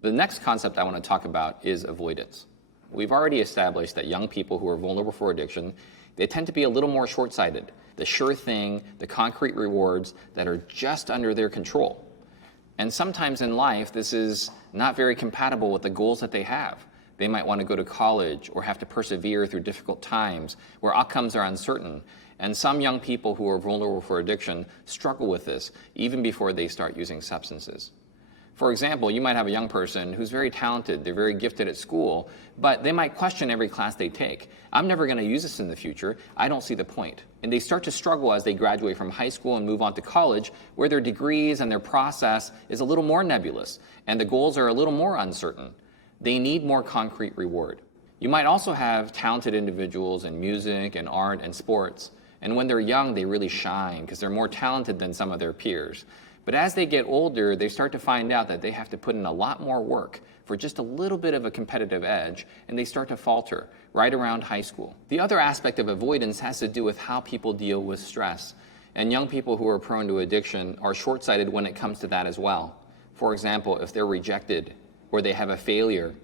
The next concept I want to talk about is avoidance. We've already established that young people who are vulnerable for addiction, they tend to be a little more short-sighted. The sure thing, the concrete rewards that are just under their control. And sometimes in life, this is not very compatible with the goals that they have. They might want to go to college or have to persevere through difficult times where outcomes are uncertain. And some young people who are vulnerable for addiction struggle with this even before they start using substances. For example, you might have a young person who's very talented, they're very gifted at school, but they might question every class they take. I'm never going to use this in the future. I don't see the point. And they start to struggle as they graduate from high school and move on to college, where their degrees and their process is a little more nebulous, and the goals are a little more uncertain. They need more concrete reward. You might also have talented individuals in music and art and sports, and when they're young, they really shine because they're more talented than some of their peers. But as they get older, they start to find out that they have to put in a lot more work for just a little bit of a competitive edge, and they start to falter right around high school. The other aspect of avoidance has to do with how people deal with stress. And young people who are prone to addiction are short-sighted when it comes to that as well. For example, if they're rejected or they have a failure,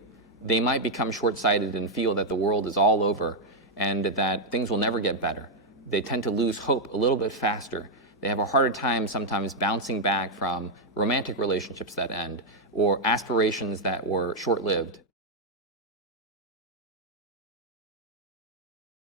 they might become short-sighted and feel that the world is all over and that things will never get better. They tend to lose hope a little bit faster. They have a harder time sometimes bouncing back from romantic relationships that end or aspirations that were short-lived.